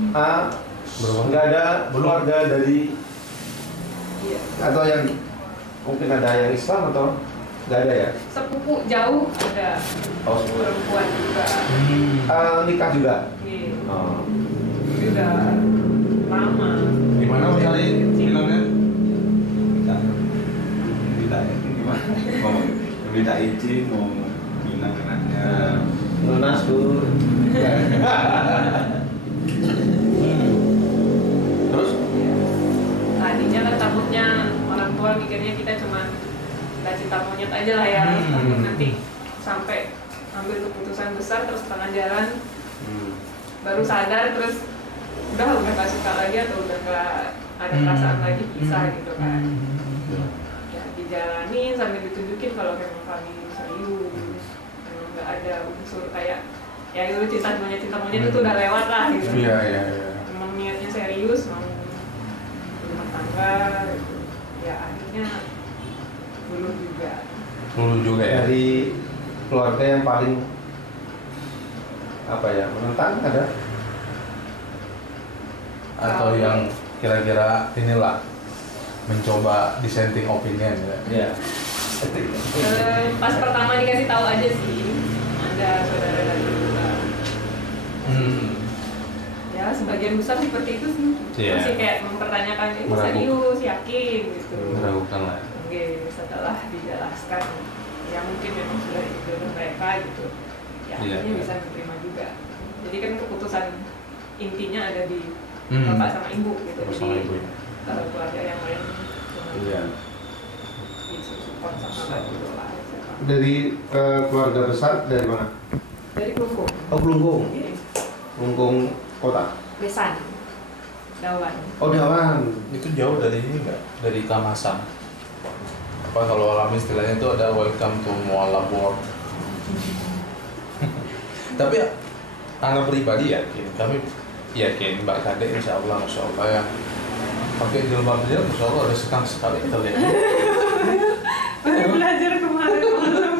Nggak ada keluarga dari atau yang mungkin ada yang Islam atau nggak ada ya? Sepupu jauh ada. Oh, sepupu. Perempuan juga. Nikah juga. Iya. Oh. Tapi udah lama. Gimana Mas Ali bilangnya? Minta gimana? Mau minta izin, mau bilang anaknya. Lunas tuh. Terus? Tadinya kan takutnya orang tua mikirnya kita cuma cinta monyet aja lah ya, takut nanti sampai ambil keputusan besar terus tengah jalan baru sadar terus udah gak suka lagi atau udah gak ada perasaan lagi pisah gitu kan. Ya dijalanin sambil ditunjukin kalau memang kami serius, memang gak ada unsur kayak ya itu cinta monyet itu udah lewat lah gitu. Iya. Memang niatnya serius mau rumah tangga gitu. Ya akhirnya Dulu juga ya. Dari keluarga yang paling apa ya, menentang ada? Atau yang kira-kira inilah mencoba dissenting opinion ya. Iya. Pas pertama dikasih tahu aja sih ada saudara dari kita. Ya sebagian besar seperti itu sih. Masih kayak mempertanyakan ini serius, yakin gitu. Meragukan lah. Oke, setelah dijelaskan ya mungkin memang sudah jodoh mereka gitu. Ya akhirnya bisa menerima juga. Jadi kan keputusan intinya ada di bapak sama ibu gitu. Jadi kalau keluarga yang lain support sama gitu lah. Dari keluarga besar dari mana? Dari Klungkung. Oh, Klungkung. Iya. Klungkung kota. Besan. Dawan. Oh, Dawan. Itu jauh dari ini enggak? Dari Kamasan. Apa kalau alami istilahnya itu ada welcome to Muala Board. Tapi anak pribadi yakin, kami yakin Mbak Kade insya Allah ya pakai jilbab dia insya Allah ada sekang sekali kita lihat. Baru belajar kemarin malam.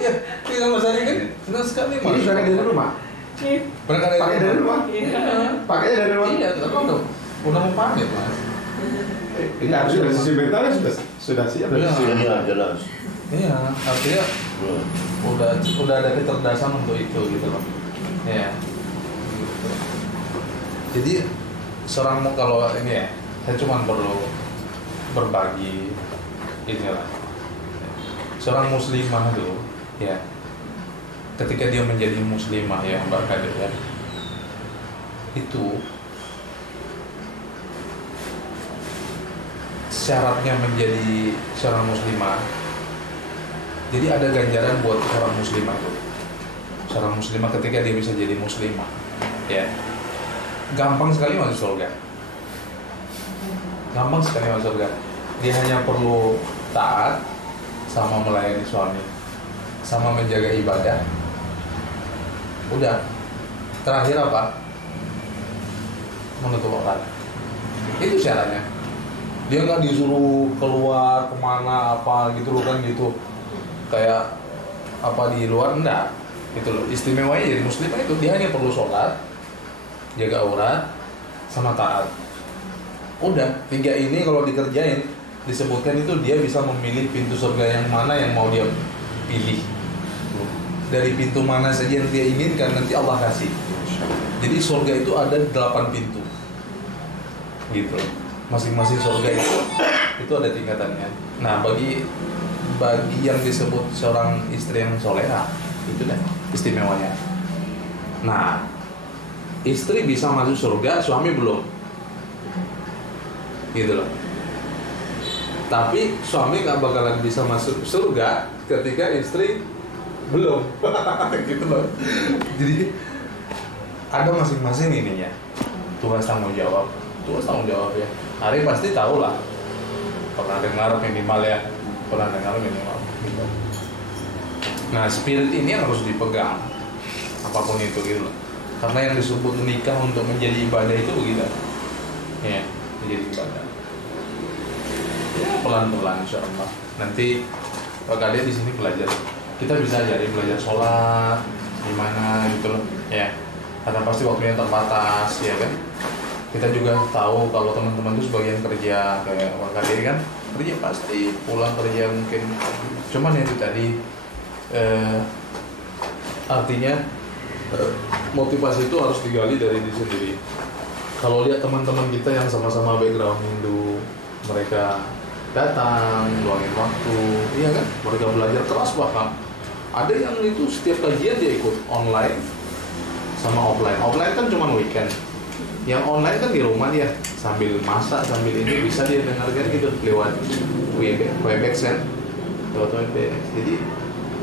Iya, tinggal Mas Ari kan senang sekali. Ini sudah dari rumah. Pakai dari rumah. Pakainya dari rumah. Iya, tapi udah mau pamit Mas. Ini harus dari sisi mentalnya sudah siap dari sisi mental. Jelas. Iya, artinya udah ada kecerdasan untuk itu gitu loh. Ya. Jadi seorang kalau ini ya, saya cuma perlu berbagi inilah. Seorang muslimah dulu, ya. Ketika dia menjadi muslimah ya Mbak Kadir ya, itu syaratnya menjadi seorang muslimah. Jadi ada ganjaran buat seorang muslimah tuh. Seorang muslimah ketika dia bisa jadi muslimah, ya, gampang sekali masuk surga. Gampang sekali masuk surga. Dia hanya perlu taat, sama melayani suami, sama menjaga ibadah. Udah. Terakhir apa? Menutup aurat. Itu syaratnya. Dia nggak disuruh keluar kemana apa gitu loh kan gitu. Kayak apa di luar enggak. Gitu loh. Istimewanya jadi muslimah itu dia hanya perlu sholat, jaga aurat, sama taat. Udah, 3 ini kalau dikerjain disebutkan itu dia bisa memilih pintu surga yang mana yang mau dia pilih. Dari pintu mana saja yang dia inginkan nanti Allah kasih. Jadi surga itu ada 8 pintu. Gitu. Masing-masing surga itu ada tingkatannya. Nah, bagi yang disebut seorang istri yang soleha, itu deh istimewanya. Nah, istri bisa masuk surga, suami belum. Gitu loh. Tapi suami nggak bakalan bisa masuk surga ketika istri belum. Gitu loh. Jadi ada masing-masing ininya. Tugas tanggung jawab ya. Hari pasti tahu lah. Pernah dengar minimal ya. Gitu. Nah, spirit ini yang harus dipegang. Apapun itu gitu loh. Karena yang disebut nikah untuk menjadi ibadah itu begitu. Ya, menjadi ibadah. Ya, pelan-pelan insyaallah. Nanti Pak Kade di sini belajar. Kita bisa belajar sholat gimana gitu loh. Ya. karena pasti waktunya terbatas, ya kan. Kita juga tahu kalau teman-teman itu sebagian kerja kayak Bang Kadir kan, kerja pasti pulang kerja mungkin. Cuman itu tadi artinya motivasi itu harus digali dari diri sendiri. Kalau lihat teman-teman kita yang sama-sama background Hindu, mereka datang, luangin waktu, iya kan? Mereka belajar keras bahkan. Ada yang itu setiap kajian dia ikut online sama offline. Offline kan cuma weekend. Yang online kan di rumah dia sambil masak, sambil ini bisa dia dengarkan gitu lewat Webex kan, lewat Webex. Jadi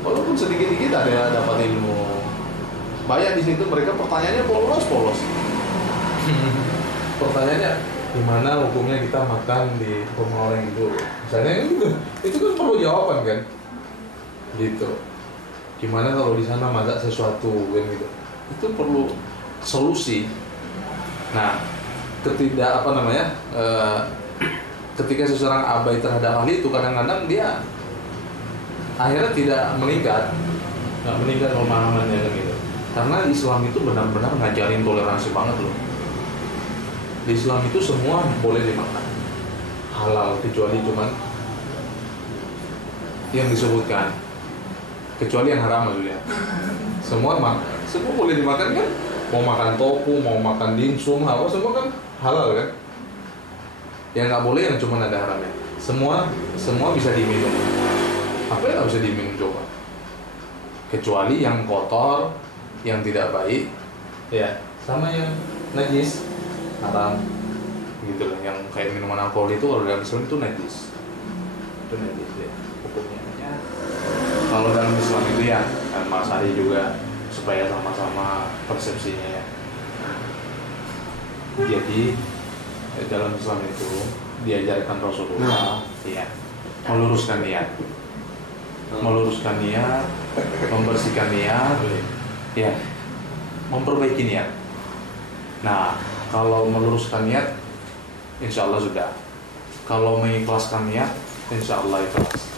walaupun sedikit-sedikit ada dapat ilmu. Banyak di situ mereka pertanyaannya polos. Pertanyaannya gimana hukumnya kita makan di rumah orang itu, misalnya itu kan perlu jawaban kan, gitu. Gimana kalau di sana masak sesuatu kan gitu, itu perlu solusi. Nah, ketika seseorang abai terhadap hal itu, kadang-kadang dia akhirnya tidak meningkat pemahamannya kan gitu. Karena Islam itu benar-benar ngajarin toleransi banget loh. Di Islam itu semua boleh dimakan, halal, kecuali cuman yang disebutkan, kecuali yang haram maksudnya. Semua boleh dimakan kan? Mau makan tofu, mau makan dimsum, apa semua kan halal kan? Yang nggak boleh yang cuma ada haramnya. Semua bisa diminum. Apa yang nggak bisa diminum coba? Kecuali yang kotor, yang tidak baik, ya, sama yang najis, haram, gitu loh. Yang kayak minuman alkohol itu kalau dalam Islam itu najis ya hukumnya. Kalau dalam Islam itu ya, Mas Ari juga supaya sama-sama persepsinya ya. Jadi dalam Islam itu diajarkan Rasulullah, ya, meluruskan niat, membersihkan niat, ya, memperbaiki niat. Nah, kalau meluruskan niat, insya Allah sudah. Kalau mengikhlaskan niat, insya Allah ikhlas.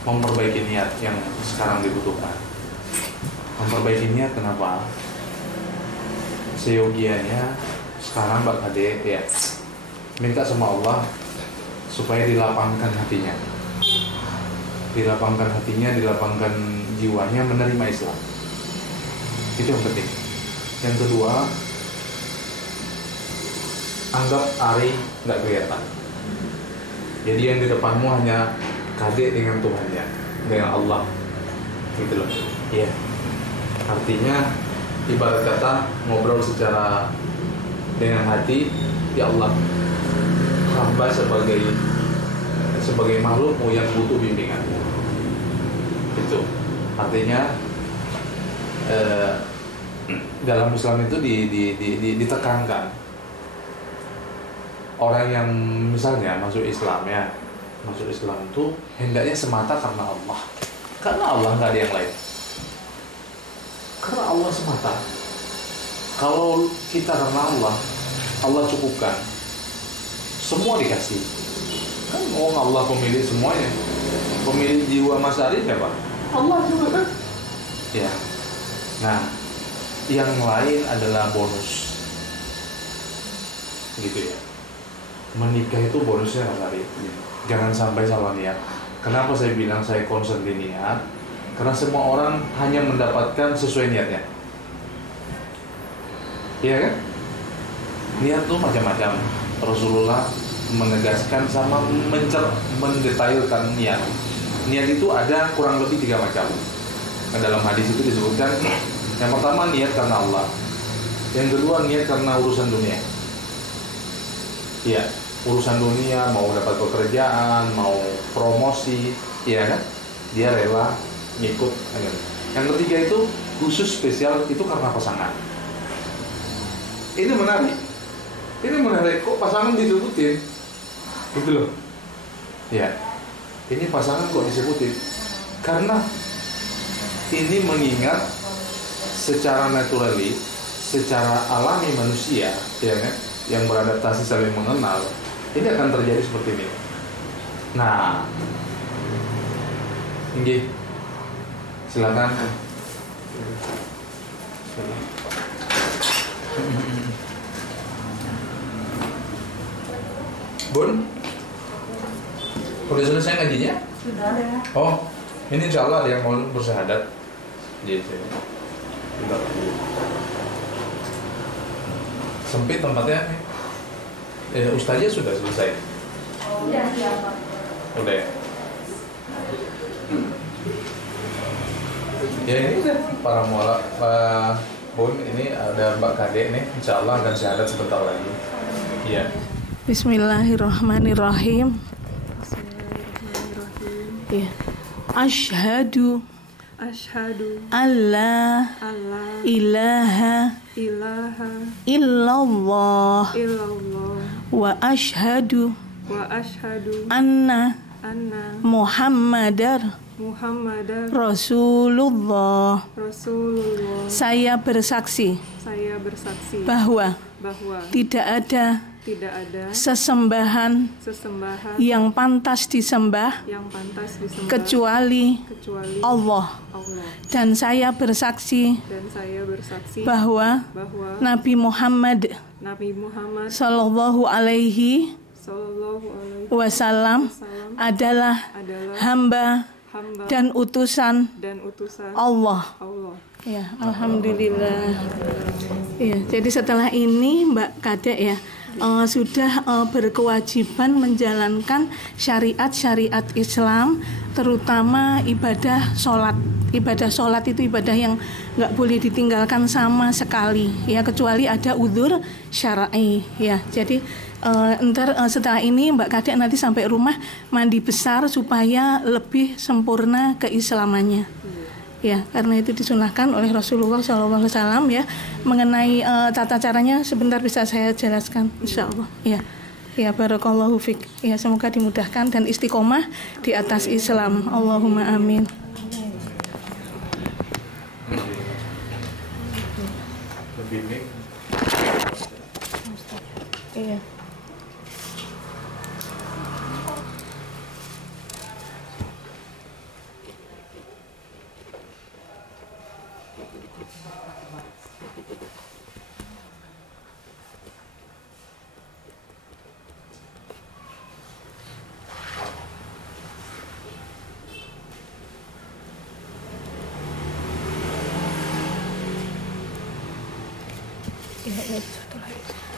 Memperbaiki niat yang sekarang dibutuhkan. Memperbaiki niat kenapa? Seyogianya sekarang Mbak Kade ya minta sama Allah supaya dilapangkan hatinya, dilapangkan jiwanya menerima Islam. Itu yang penting. Yang kedua, anggap Ari nggak kelihatan. Jadi yang di depanmu hanya Kade dengan Tuhannya, dengan Allah, gitu loh. Iya. Artinya ibarat kata ngobrol secara dengan hati, ya Allah, hamba sebagai makhlukmu yang butuh bimbingan. Itu artinya dalam Islam itu ditekankan orang yang misalnya masuk Islam itu hendaknya semata karena Allah, nggak ada yang lain, karena Allah semata. Kalau kita karena Allah cukupkan, semua dikasih. Kan Allah pemilik semuanya, pemilik jiwa Mas Ari siapa? Allah juga kan. Ya. Nah, yang lain adalah bonus, gitu ya. Menikah itu bonusnya Mas Ari. Jangan sampai salah niat. Kenapa saya bilang saya concern di niat? Karena semua orang hanya mendapatkan sesuai niatnya. Iya kan? Niat tuh macam-macam. Rasulullah menegaskan sama mendetailkan niat. Niat itu ada kurang lebih 3 macam. Nah, dalam hadis itu disebutkan, yang pertama niat karena Allah, yang kedua niat karena urusan dunia. Iya, urusan dunia, mau dapat pekerjaan, mau promosi, iya kan? Dia rela ngikut. Yang ketiga itu khusus spesial, itu karena pasangan. Ini menarik, kok pasangan disebutin, gitu loh. Ya, ini pasangan kok disebutin, karena ini mengingat secara naturali, secara alami manusia, ya kan, yang beradaptasi saling mengenal, ini akan terjadi seperti ini. Nah, ini silakan. Bun, udah selesai ngajinya? Sudah ya. Oh, ini insya Allah ada yang mau bersyahadat. Gitu. Sempit tempatnya. Ustaznya sudah selesai. Udah siapa? Udah ya? Ya ini para mualaf, Bun, ini ada Mbak Kade nih, insya Allah akan syahadat sebentar lagi. Iya. Bismillahirrahmanirrahim. Ya. Asyhadu alla ilaha illallah wa asyhadu anna Muhammadar Rasulullah. Saya bersaksi bahwa tidak ada sesembahan yang pantas disembah kecuali Allah. Dan saya bersaksi bahwa Nabi Muhammad Sallallahu Alaihi Wasallam adalah hamba dan utusan Allah. Ya, alhamdulillah. Ya, jadi setelah ini Mbak Kadek ya sudah berkewajiban menjalankan syariat-syariat Islam, terutama ibadah sholat. Ibadah sholat itu ibadah yang nggak boleh ditinggalkan sama sekali, ya kecuali ada udzur syar'i. Ya, jadi setelah ini Mbak Kadek nanti sampai rumah mandi besar supaya lebih sempurna keislamannya. Ya, karena itu disunahkan oleh Rasulullah SAW ya. Mengenai tata caranya sebentar bisa saya jelaskan, insya Allah. Ya, ya barakallahu fik. Ya, semoga dimudahkan dan istiqomah di atas Islam. Allahumma amin. Iya.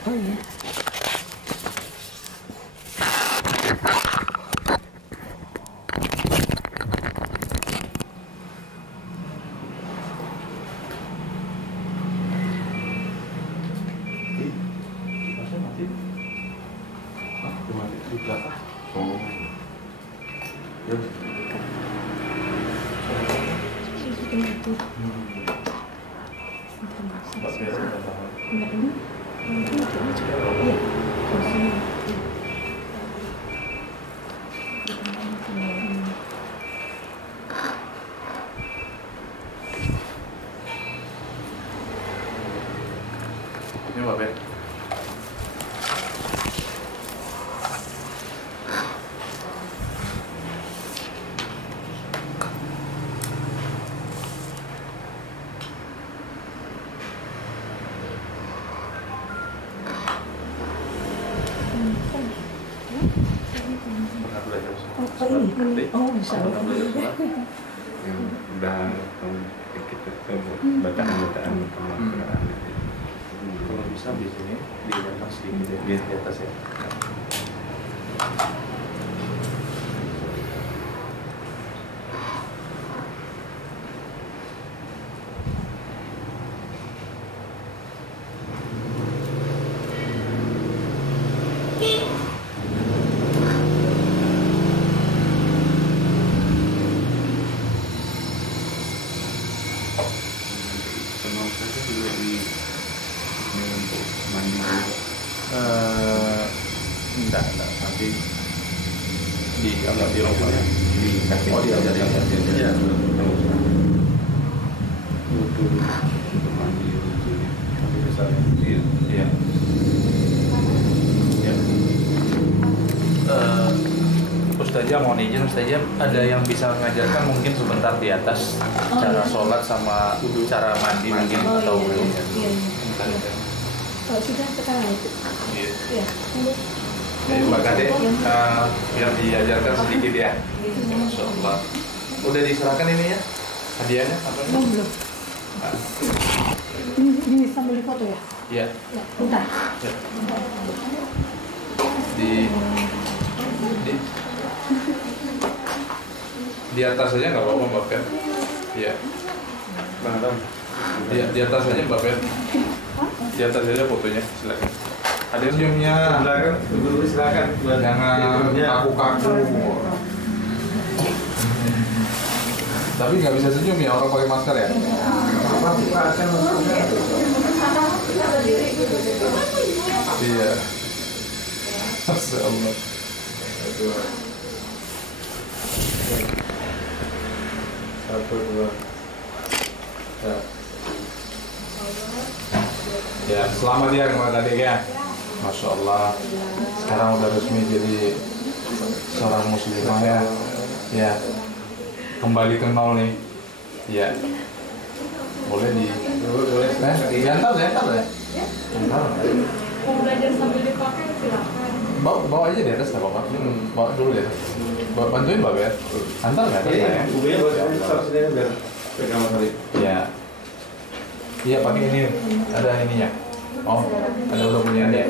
Oh iya. Ini Mbak Ben. Oh, insya Allah. Yang udah kita bacaan-bacaan Kalau bisa di sini di atas sedikit ya, di atas ya. kenal saja juga di ini untuk mandi Enggak, nanti Di apa di rumahnya? di kaki Iya. untuk mandi wudhunya. Nanti misalnya. Iya. Ya. Ustazah mohon izin, Ustazah ada yang bisa mengajarkan mungkin sebentar di atas cara sholat sama cara mandi mungkin atau belum? Iya. Kalau sudah sekarang itu. Gitu. Ya. Jadi Mbak Kade, biar diajarkan sedikit ya. Ya, Masya Allah. Udah diserahkan ini ya? Hadiahnya apa? Belum. Nah, Ini sambil difoto ya? iya. Ya, bentar. Ya. Di di atas saja nggak apa-apa Mbak Fer. Iya. Di atas saja Mbak Fer. Di atas saja fotonya, silakan. Ada senyumnya. Silakan, dulu silakan. Jangan kaku-kaku. Tapi nggak bisa senyum ya orang pakai masker ya. Iya. Masya Allah. Satu, dua. Ya. Ya, selamat ya Mbak Kade ya. Masya Allah. Sekarang udah resmi jadi seorang muslimah ya. Ya. Kembali ke nol nih. Iya. Boleh Boleh. diantar ya? Antar. Mau belajar sambil dipakai silakan. Bawa aja di atas nggak apa-apa. Bawa dulu di atas. Bantuin Mbak ya. Antar nggak atas ya? Bukunya buat sini biar pegang hari. Iya. Iya pakai ini ada ininya. Oh, ada udah punya ya.